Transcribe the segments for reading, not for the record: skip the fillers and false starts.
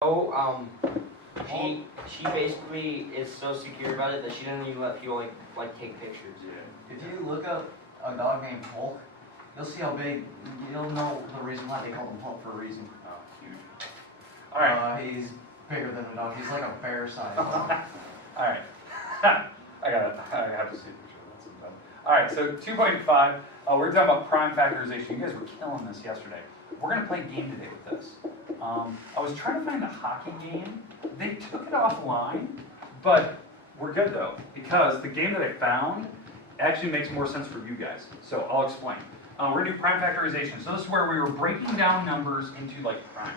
Oh, she basically is so secure about it that she doesn't even let people like take pictures. Yeah. If you look up a dog named Hulk, you'll see how big. You'll know the reason why they call him Hulk for a reason. Oh, huge. All right. He's bigger than a dog. He's like a bear size. All right. I have to see the picture. That's dumb. All right. So 2.5. We're talking about prime factorization. You guys were killing this yesterday. We're gonna play a game today with this. I was trying to find the hockey game. They took it offline, but we're good though, because the game that I found actually makes more sense for you guys. So I'll explain. We're gonna do prime factorization. So this is where we were breaking down numbers into like primes.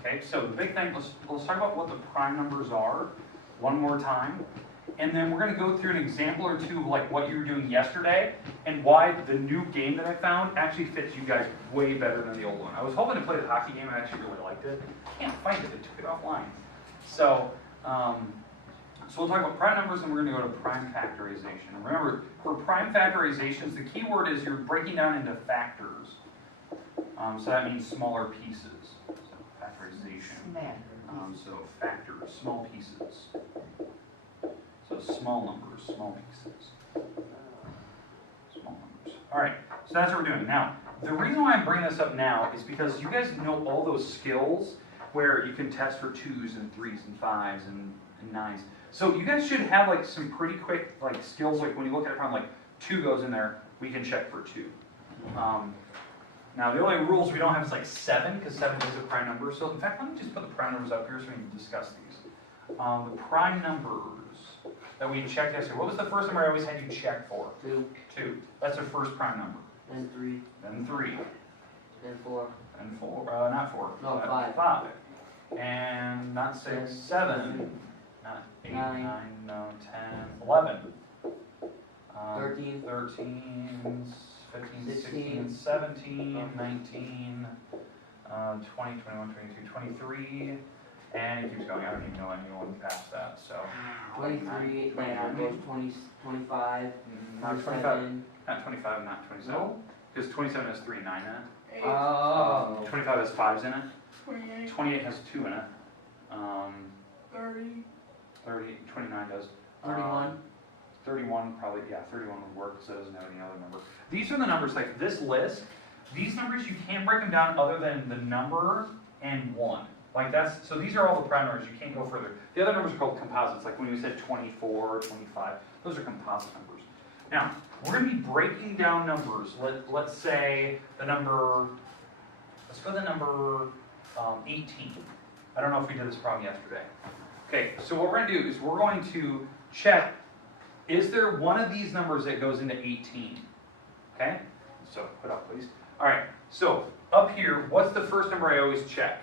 Okay, so the big thing, let's talk about what the prime numbers are one more time. And then we're gonna go through an example or two of like what you were doing yesterday and why the new game that I found actually fits you guys way better than the old one. I was hoping to play the hockey game, I actually really liked it. Can't find it, they took it offline. So, so we'll talk about prime numbers and we're gonna go to prime factorization. And remember, for prime factorizations, the key word is you're breaking down into factors. So that means smaller pieces. So factorization. So factors, small pieces. So small numbers, small pieces. Small numbers. All right, so that's what we're doing. Now, the reason why I'm bringing this up now is because you guys know all those skills where you can test for 2s and 3s and 5s and 9s. So you guys should have like some pretty quick like skills, like when you look at a problem, like 2 goes in there, we can check for 2. Now the only rules we don't have is like 7, because 7 is a prime number. So in fact, let me just put the prime numbers up here so we can discuss these. The prime numbers that we checked yesterday. What was the first number I always had you check for? 2. 2. That's the first prime number. Then 3. Then 3. Then 4. And 4. Not 4. No, 5. 5. And not 6. 7. Not 8. 9. 9. No. 10. 11. 13. 13. 15. 16. 16. 17. 19. 20. 21. 22. 23. And it keeps going. I don't even know anyone past that. So 23, then it goes 20, 25, not 25. 27. Not 25. Not 27. No? Because 27 has 3 9 in it. Oh. 25 has 5s in it. 28, 28 has 2 in it. 30, 30. 29 does. 31. 31 probably, yeah, 31 would work because it doesn't have any other number. These are the numbers, like this list. These numbers, you can't break them down other than the number and 1. Like that's, so these are all the prime numbers, you can't go further. The other numbers are called composites, like when we said 24, 25, those are composite numbers. Now, we're going to be breaking down numbers. Let's say the number, let's go to the number 18. I don't know if we did this problem yesterday. Okay, so what we're going to do is we're going to check, is there one of these numbers that goes into 18? Okay, so put up please. All right, so up here, what's the first number I always check?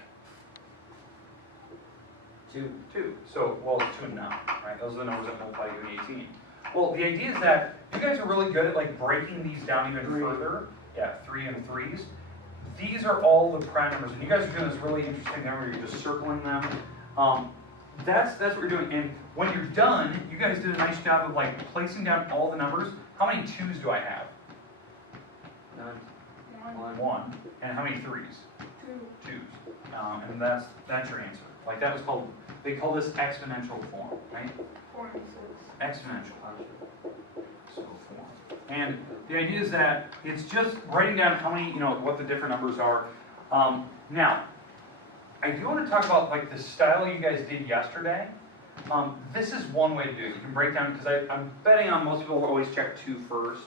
2. 2. So, well, it's 2 and 9, right? Those are the numbers that multiply you in 18. Well, the idea is that you guys are really good at like breaking these down even further. Yeah, 3 and 3s. These are all the prime numbers, and you guys are doing this really interesting thing where you're just circling them. That's what you're doing. And when you're done, you guys did a nice job of like placing down all the numbers. How many 2s do I have? None. 1, 1. And how many 3s? 2. 2s. And that's your answer. Like that was called, they call this exponential form, right? 46. Exponential form. And the idea is that it's just writing down how many, what the different numbers are. Now, I do want to talk about like the style you guys did yesterday. This is one way to do it. You can break down, because I'm betting on most people will always check 2 first.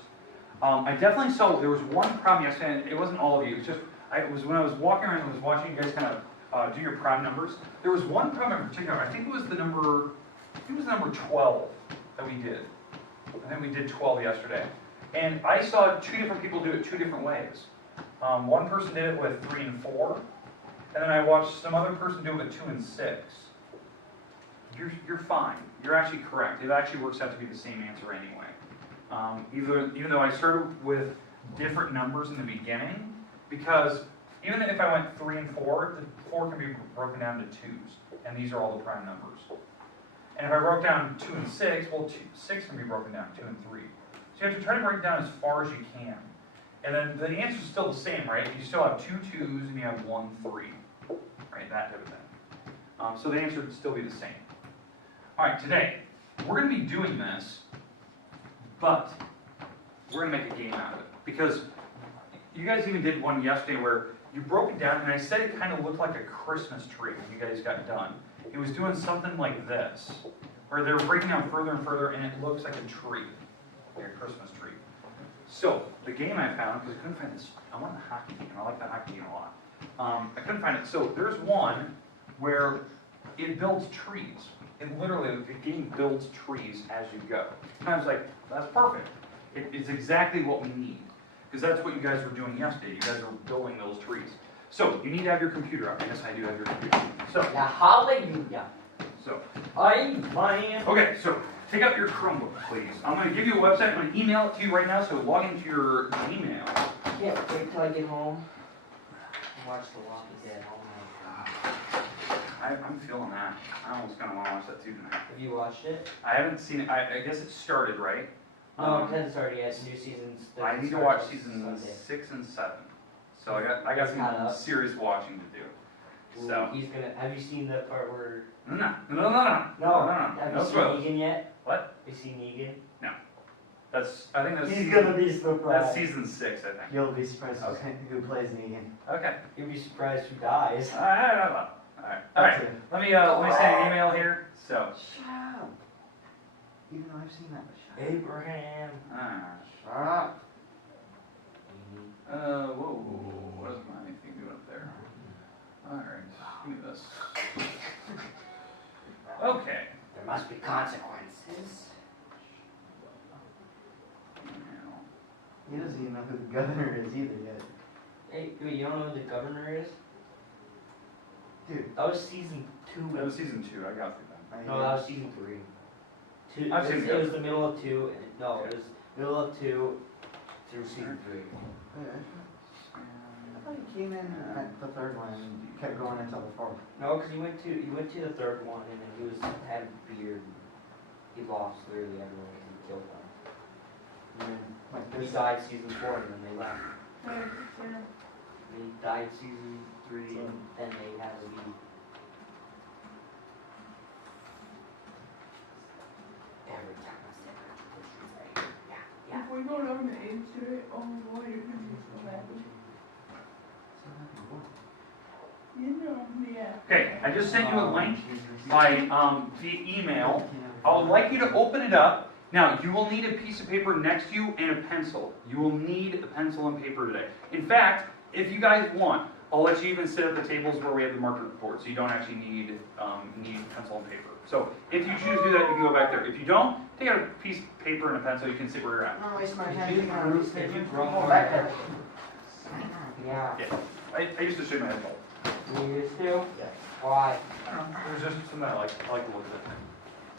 I definitely saw, there was one problem yesterday, and it wasn't all of you, it was when I was walking around and was watching you guys kind of do your prime numbers. There was one problem in particular, I think it was the number 12 that we did. I think we did 12 yesterday. And I saw 2 different people do it 2 different ways. One person did it with 3 and 4, and then I watched some other person do it with 2 and 6. You're fine. You're actually correct. It actually works out to be the same answer anyway. Even though I started with different numbers in the beginning, because even if I went 3 and 4, the 4 can be broken down to 2s, and these are all the prime numbers. And if I broke down 2 and 6, well, 6 can be broken down 2 and 3. So you have to try to break it down as far as you can. And then the answer is still the same, right? You still have 2 2s and you have 1 3, right? That type of thing. So the answer would still be the same. All right, today, we're gonna be doing this, but we're gonna make a game out of it. Because you guys even did one yesterday where you broke it down, and I said it kind of looked like a Christmas tree when you guys got done. It was doing something like this, where they're breaking down further and further, and it looks like a tree, like a Christmas tree. So, the game I found, because I couldn't find this, I want the hockey game, I like the hockey game a lot. I couldn't find it, so there's one where it builds trees. It literally, the game builds trees as you go. And I was like, that's perfect. It's exactly what we need. Because that's what you guys were doing yesterday. You guys were building those trees. So, you need to have your computer up. Yes, I do have your computer. So, Yeah, hallelujah. so. I'm fine. Okay, so take out your Chromebook, please. I'm going to give you a website. I'm going to email it to you right now, so log into your Gmail. Yeah, wait till I get home. Watch The Walking Dead. Oh my god. I'm feeling that. I almost kind of want to watch that too tonight. Have you watched it? I haven't seen it. I guess it started, right? No, it hasn't started yet. New seasons. I need to watch seasons 6 and 7. So I got It's caught some up. serious watching to do. Ooh, So he's gonna. Have you seen the part where? no. No. No. Have No you seen spoilers. Negan yet? What? Have you seen Negan? I think that's He's gonna be that's surprised. season 6, I think. You'll be surprised Okay. who plays Negan. Okay. You'll be surprised who dies. All right. Let me send an email here. So. Shut up. Even though I've seen that, but shut Abraham. up. Shut up. Whoa, what is my thing doing up there? Alright, give me this. Okay. There must be consequences. He doesn't even know who the governor is either yet. Hey, wait, you don't know who the governor is? Dude. That was season 2. That was season 2, I got through that. No, that was season 3. Two. I've It seen was, the it was the middle of 2. No, it was middle of 2 through season 3. I thought he came in at the third one and kept going until the fourth. No, because he went to the third one and then he had a beard. He lost literally everyone and he killed them. And then, like He this. died season 4 and then they left. Yeah. And he died season 3 and then they had to leave. Every time I said that, she's like, yeah. If we go down the age to it, oh boy, you're gonna be so happy. You know, yeah. Okay, I just sent you a link by via email. I would like you to open it up. Now, you will need a piece of paper next to you and a pencil. You will need a pencil and paper today. In fact, if you guys want, I'll let you even sit at the tables where we have the marker board, so you don't actually need pencil and paper. So if you choose to do that, you can go back there. If you don't, take out a piece of paper and a pencil. You can sit where you're at. I'm gonna waste my Did time you thinking on grow- these did you things. grow Go more back hair? there. Yeah. Yeah. I used to shave my head bald. You used to? Yeah. Why? I don't know. It was just something I like. I like the look of it.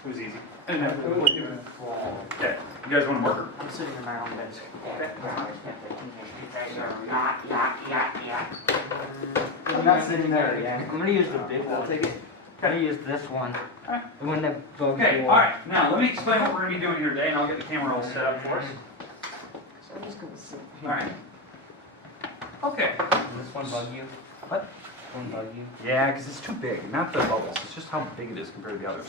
It was easy. And It then, was fall. okay, you guys want a marker? I'm sitting in my own desk. I'm not sitting there again. I'm gonna use the big I'll one. take it. I'm gonna use this one. Alright. The one that bugs Okay, you. alright, now let me explain what we're going to be doing here today, and I'll get the camera all set up for us. So I'm just gonna sit. Alright. Okay. Does this one bug you? What? This one bug you? Yeah, because it's too big, not the bubbles, it's just how big it is compared to the others.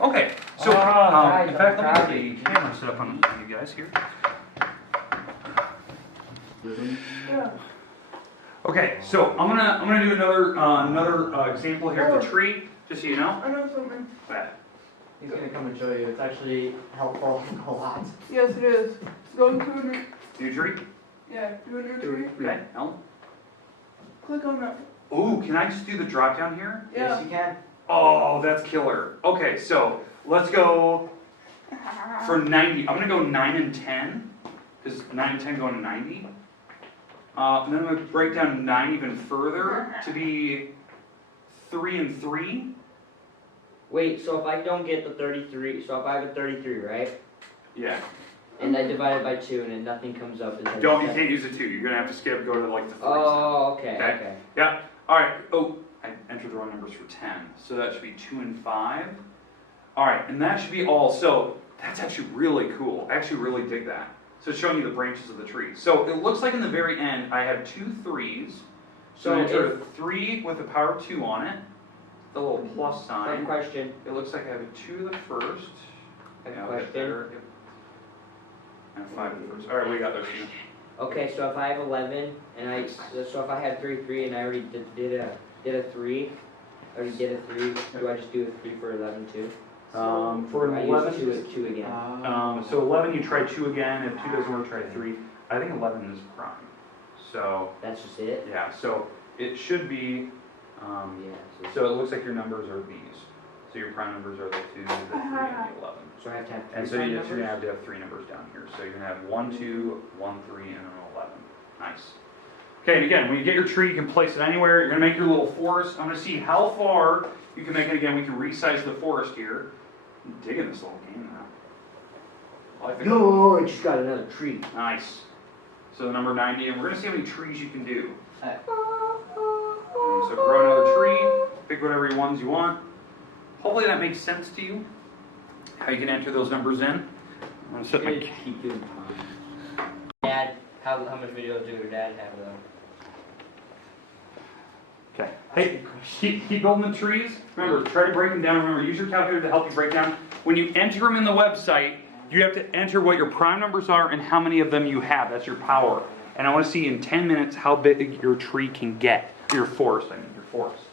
Okay, so, guys, in fact, I'm let me proud get the camera set up on you guys here. Yeah. Okay, so I'm gonna do another example here of the tree, just so you know. I know something. He's gonna come and show you. It's actually helpful a lot. Yes, it is. Go to a new, New tree? yeah, do a new tree. Okay, Ellen? Click on that. Ooh, can I just do the drop down here? Yeah. Yes, you can. Oh, that's killer. Okay, so let's go for 90. I'm gonna go 9 and 10, because 9 and 10 go into 90. And then I'm gonna break down 9 even further to be 3 and 3. Wait, so if I don't get the 33, so if I have a 33, right? Yeah. And I divide it by 2 and then nothing comes up. Is that Don't, you set? can't use a 2. You're gonna have to skip, go to like the 3. Oh, okay, Okay. okay. Yeah. Alright. Oh, I entered the wrong numbers for 10. So that should be 2 and 5. Alright, and that should be all. So that's actually really cool. I actually really dig that. So it's showing you the branches of the tree. So it looks like in the very end, I have 2 3s. So So I enter if- a 3 with the power of 2 on it. the little plus Fun sign. question. It looks like I have a 2 the first. Fun Yeah, I'll question. get there. Yep. And a 5 the first. All right, what do you got there, Steven? Okay, so if I have 11 and so if I had 33 and I already did a 3, do I just do a 3 for 11 too? For Or I an use 11, 2 again. so 11 you try 2 again. If 2 doesn't work, try 3. I think 11 is prime. So That's just it? yeah, so it should be. Yeah. So it looks like your numbers are these. So your prime numbers are the 2, the 3, and the 11. So I have to have 3 And so prime you're gonna numbers? have 3 numbers down here. So you're gonna have 1, 2, 1, 3, and an 11. Nice. Okay, and again, when you get your tree, you can place it anywhere. You're gonna make your little forest. I'm gonna see how far you can make it. Again, we can resize the forest here. I'm digging this little game now. I think No, I just got another tree. Nice. So the number 90, and we're gonna see how many trees you can do. Alright. So grow another tree, pick whatever ones you want. Hopefully that makes sense to you. How you can enter those numbers in. I'm gonna set my. Keep doing Dad, how much video do your dad have though? Okay. Hey, keep building the trees. Remember, try to break them down. Remember, use your calculator to help you break down. When you enter them in the website, you have to enter what your prime numbers are and how many of them you have. That's your power. And I want to see in 10 minutes how big your tree can get. Your forest, your forest.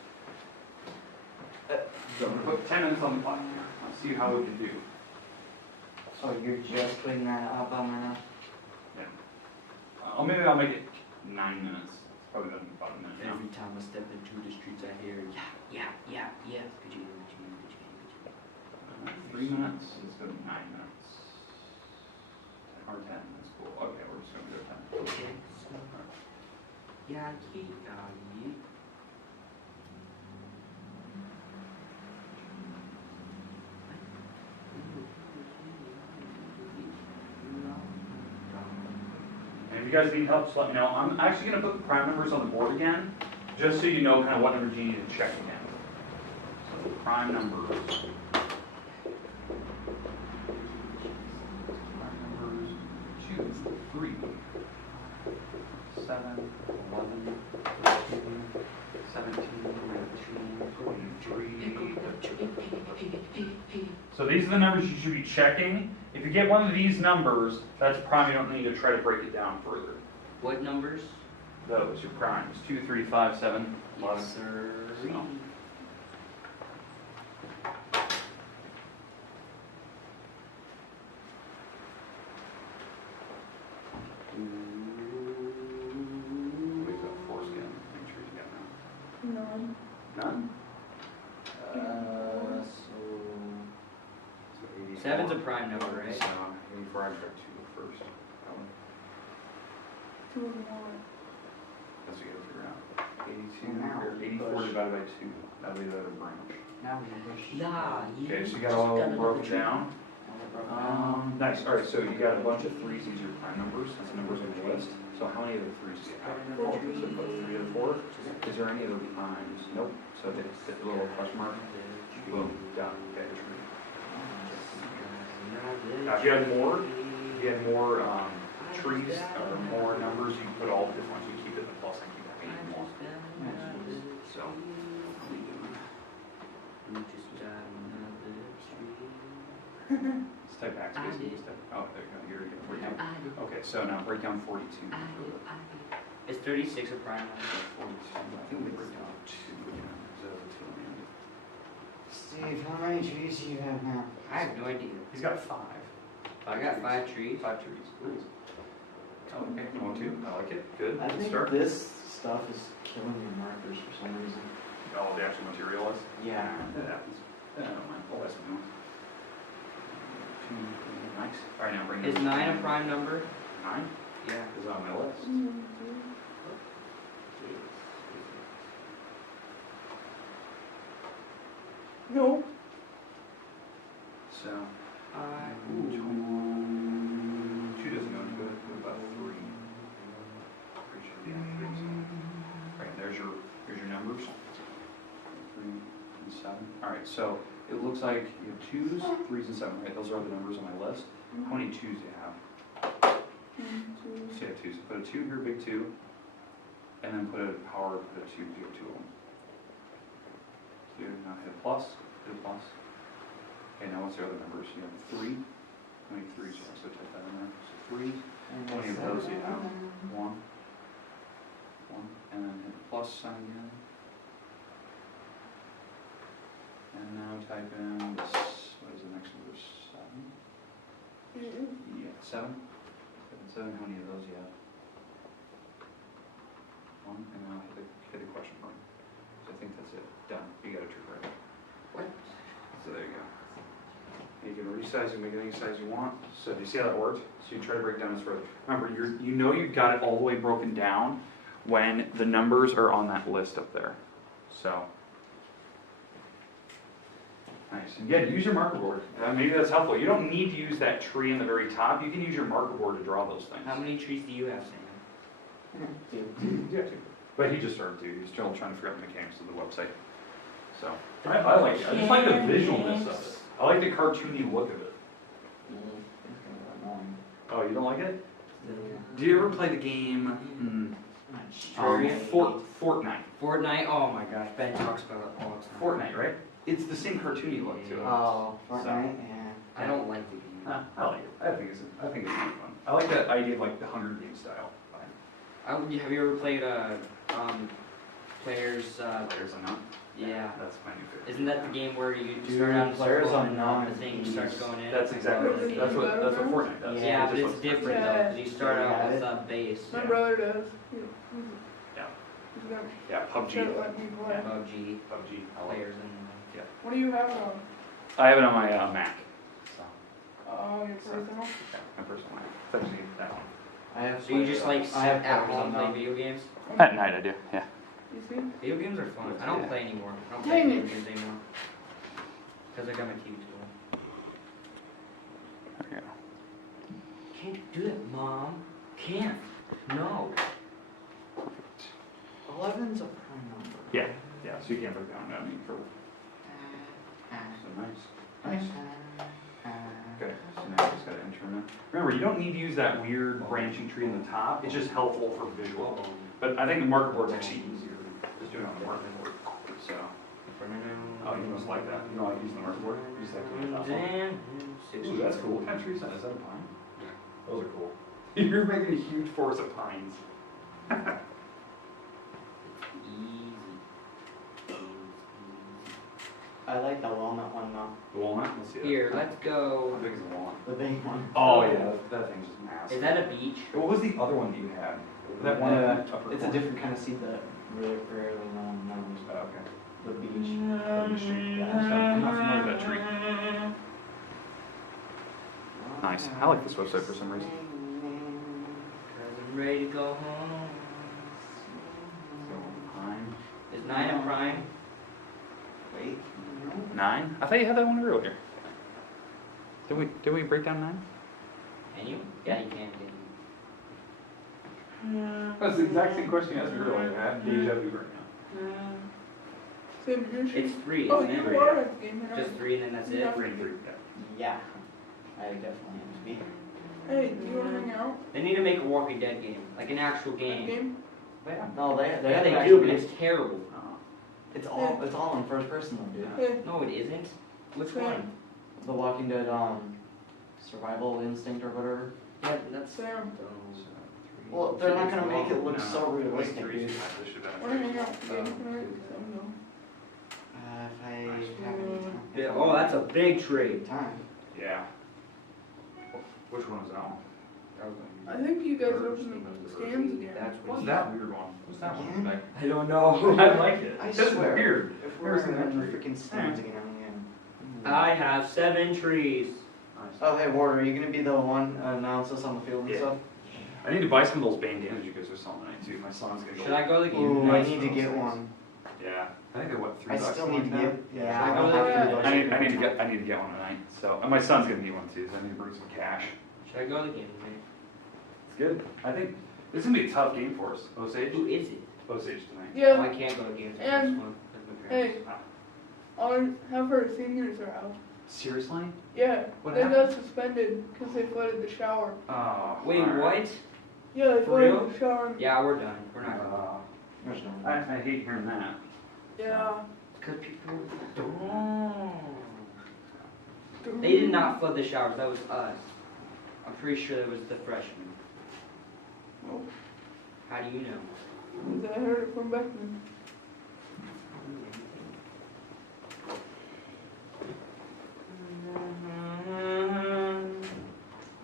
So I'm going to put 10 minutes on the clock here. Let's see how we can do. So you're just putting that up on my now? Maybe I'll make it 9 minutes. It's probably been about a minute now. Every time I step into the streets, I hear, yeah. Could you? 3 minutes. Let's go to 9 minutes. Or 10. That's cool. Okay, we're just going to go 10. Okay. Yeah. And if you guys need help, just let me know. I'm actually going to put the prime numbers on the board again, just so you know kind of what numbers you need to check again. So prime numbers. Prime numbers 2, 3, 7, 11, 13, 17, 19, 23. So these are the numbers you should be checking. If you get one of these numbers, that's prime. You don't need to try to break it down further. What numbers? Those, your primes. 2, 3, 5, 7, 11. Yes, sir. So. We've got foreskin. Make sure you got None. none. So 7's a prime number, right? So 84, I've got 2 first. 2 and 1. That's what you gotta figure out. 82, Now or we 84 push. divided by 2. That'll be the other branch. now we can push. Yeah. Okay, so you got all broken down. Nice. All right, so you got a bunch of 3s. These are your prime numbers. That's the numbers on your list. So how many of the 3s do you have? So put 3 of the 4. Is there any of the primes? Nope. So hit the little question mark. Boom. Done. Okay. Now, if you had more trees or more numbers, you can put all the different ones. You keep it in the plus and keep adding more. So. Let's type backspace. Oh, there you go. Here you go. Where you go? Okay, so now break down 42. Is 36 a prime number? 42. I think we break down 2 again. So that's a 2 on the end. Steve, how many trees do you have now? I have no idea. He's got 5. I got 5 trees. 5 trees. Nice. Oh, okay. 1, 2. I like it. Good. I Good think start. this stuff is killing your markers for some reason. Oh, the actual material is? Yeah. That happens. I don't mind. Oh, that's new. Nice. All right, now bring Is 9 a prime number? 9 Yeah. is on my list. No. So, Ooh. 2 doesn't go into it. What about 3? Pretty sure the 3 is on. All right, here's your numbers. 3 and 7. All right, so it looks like you have 2s, 3s, and 7. Right, those are the numbers on my list. How many 2s do you have? 1, 2. So you have 2s. Put a 2 here, big 2, and then put a power, put a 2 here, 2 of them. 2, now hit a plus, hit a plus. Okay, now what's the other numbers? You have 3. How many 3s you have? So type that in there. So 3. How many of those do you have? 1. 1. And then hit the plus sign again. And now type in this, what is the next number? 7? Yeah, 7. 7, how many of those do you have? 1, and now hit the question mark. So I think that's it. Done. You got a true right. What? So there you go. You can resize and make it any size you want. So do you see how that worked? So you try to break down this further. Remember, you know you've got it all the way broken down when the numbers are on that list up there. So nice. And yeah, use your marker board. Maybe that's helpful. You don't need to use that tree in the very top. You can use your marker board to draw those things. How many trees do you have, Sam? Yeah, two. But he just started to. He's still trying to figure out the mechanics of the website. So I like it. I just like the visualness of it. I like the cartoony look of it. Oh, you don't like it? Do you ever play the game Fortnite? Fortnite? Oh my gosh, Ben talks about it all the time. Fortnite, right? It's the same cartoony look to it. Oh, Fortnite, yeah. I don't like the game. I like it. I think it's really fun. I like that idea of like the Hunger Games style. Have you ever played Players? Players Unknown. Yeah. That's my new favorite. Isn't that the game where you Dude, start out in Players circle and Unknown the thing is- starts going in? That's exactly. That's what Fortnite does. Yeah, It but just it's looks different though. 'Cause you start out with a base. My Yeah. brother does. Yeah. He's got Yeah, PUBG. shouldn't let me play. PUBG PUBG. I like players it. and What do you have it on? I have it on my Mac. So, Oh, your personal? yeah, my personal Mac. It's actually that one. I have. so you just like sit I have at Players home and play Unknown. video games? At night I do. Yeah. You see? Video games are fun. I don't play anymore. I don't play Dang video it. games anymore. Because I got my TV school. There you go. Can't do that, Mom. Can't. No. 11's a prime number. Yeah. Yeah. So you can't break down. I mean, for so nice. Nice. Okay. So now I just gotta enter them in. Remember, you don't need to use that weird branching tree in the top. It's just helpful for visual. But I think the marker board's actually easier. Just doing it on the marker board. So. Oh, you must like that. You don't like using the marker board? You just like doing it on top. Ooh, that's cool. What kind of tree is that? Is that a pine? Those are cool. You're making a huge forest of pines. I like the walnut one though. The walnut? Let's see that. Here, let's How go. big is the walnut? The big one. Oh yeah, that thing's just massive. Is that a beach? What was the other one that you had? That one upper It's a corner? different kind of seed that rarely known. Oh, okay. The beach. Oh, you street. Yeah. I'm not familiar with that tree. Nice. I like this website for some reason. Cause I'm ready to go home. So, pine. Is 9 a prime? Wait. 9? I thought you had that one earlier. Did we break down 9? Can you? Yeah, you can. That's the exact same question you asked me earlier. I have deja vu right now. Same here. It's 3, Oh, isn't you it? are at the game. and Just 3 and then that's it? Yeah. 3 and 3, yeah. Yeah. I definitely am to be. Hey, do you want to hang out? They need to make a Walking Dead game. Like an actual That game. game? No, they Yeah, have they actually do, but made- it's terrible. It's all in first person though, dude. Hey, No, it isn't. Which Sam. one? The Walking Dead survival instinct or whatever. Yeah, that's... Sam. Well, they're not gonna make it look so realistic, Like dude. Want to hang out at the game tonight? Sam, no. If I have any time. Yeah, oh, that's a big tree. Time. Yeah. Which one was that one? I think you guys opened the scans again. That's What's what that weird one? What's that one? Like, I don't know. I like it. I That's swear. weird. If we're Never seen in the that tree. freaking stands again, I have 7 trees. Nice. Oh, hey, Ward, are you gonna be the one announce us on the field and Yeah. stuff? I need to buy some of those bandanas you guys are selling tonight too. My son's gonna go. Should I go to the game? Ooh, I tonight? need to get one. Yeah. I think they're what, $3 I still something need to like get. that? Yeah, Should I I go don't to have the- to. I need to get one tonight. So, and my son's gonna need one too. So I need to bring some cash. Should I go to the game tonight? It's good. I think this is gonna be a tough game for us. Osage. Who is it? Osage tonight. Oh, Yeah, I can't go to games. And- hey, Ah. I'll have her seniors are out. Seriously? Yeah, What they happened? got suspended because they flooded the shower. Oh. Wait, alright. what? Yeah, they For flooded real? the shower. Yeah, we're done. We're not going. There's no. I hate hearing that. Yeah. Because people. They did not flood the showers. That was us. I'm pretty sure that was the freshmen. Nope. How do you know? 'Cause I heard it from Beckman.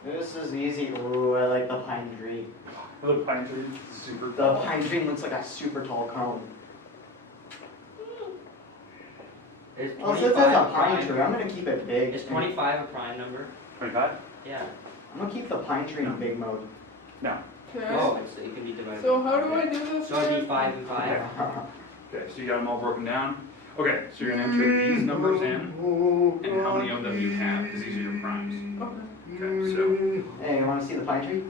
This is easy. Ooh, I like the pine tree. The pine tree is super The tall. pine tree looks like a super tall cone. Is Well, since 25 it's a a pine prime? tree, I'm gonna keep it big. Is 25 a prime number? 25? Yeah. I'm gonna keep the pine tree in big mode. No. Okay. Oh, so it can be divided. So how do I do this? So it'd be guys? 5 and 5. Okay, so you got them all broken down. Okay, so you're gonna enter these numbers in, and how many of them you have, because these are your primes. Okay. Okay, so Hey, you wanna see the pine tree?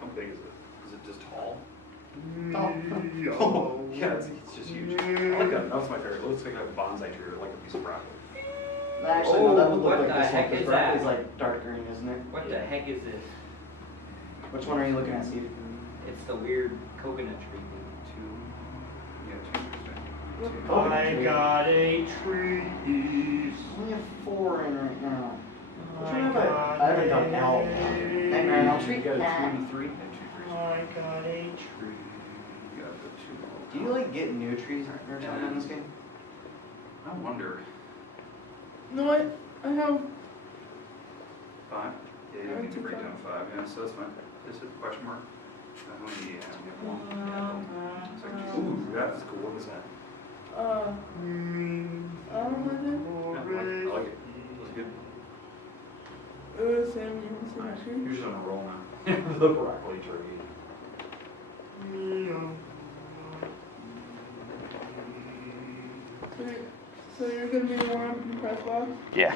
how big is it? Is it just tall? Oh. Yeah, it's just huge. I like that. That's my favorite. It looks like a bonsai tree or like a piece of broccoli. Actually, no, that would Oh, look what like the this one, heck because is broccoli's that? like dark green, isn't it? What the heck is this? Which one are you looking at, Steve? It's the weird coconut tree thing. Oh, I tree. got a tree. We have 4 in right now. I I haven't done L. Nightmare on Elm Street? You got Nah. a 2 and a 3 and 2 trees. I got a tree. You got the 2. Do you like get new trees or something in this game? I wonder. No, I have. 5? Yeah, you I need to do break 5. down 5. Yeah, so that's fine. Is it a question mark? How many do you have? You have 1. Yeah. It's like, ooh, that's cool. What is that? I don't know. Yeah, I like it. That's good. Sam, you want to see my Alright, tree? you're just on a roll now. The broccoli tree. So you're gonna be the one on the press box? Yeah.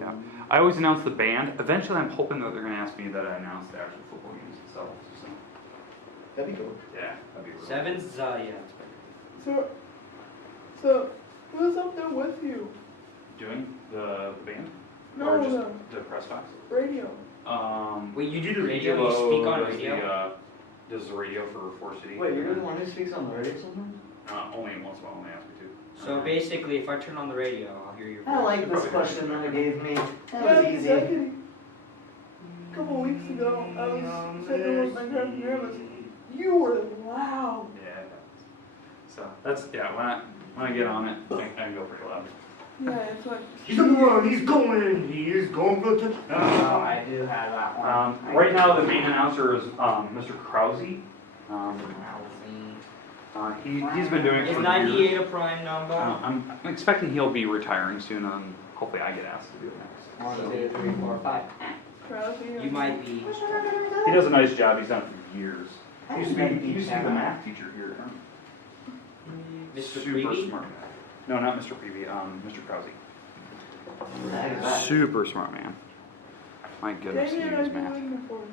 Yeah. I always announce the band. Eventually, I'm hoping that they're going to ask me that I announce the actual football games itself. So, That'd be cool. yeah, that'd be really 7's, yeah. So who's up there with you? Doing the band? No, or just no. the press box? Radio. Wait, you do the radio? You Angelo speak on does radio? does the radio for Forest City. Wait, you're the one who speaks on the radio sometimes? Only once in a while when they ask me to. So basically, if I turn on the radio, I'll hear your voice. I like this question that it gave me. That Yeah, was easy. exactly. A couple weeks ago, I was sitting there with my cousin Nervous. You were loud. Yeah. So that's when I get on it, I can go pretty loud. Yeah, it's like. He's on the run. He's going for the touchdown. Oh, I do have that one. Right now, the main announcer is Mr. Krause. He's been doing it Is for 98 years. a prime number? I'm expecting he'll be retiring soon, and hopefully I get asked to do it next. 1, 2, 3, 4, 5. Krause. You might be. He does a nice job. He's done it for years. He used to be the math teacher here. Mr. Super Creevy? smart guy. No, not Mr. Peavy. Mr. Krause. What the heck is that? Super smart man. My goodness, he Maybe knows I'd be math. looking for it.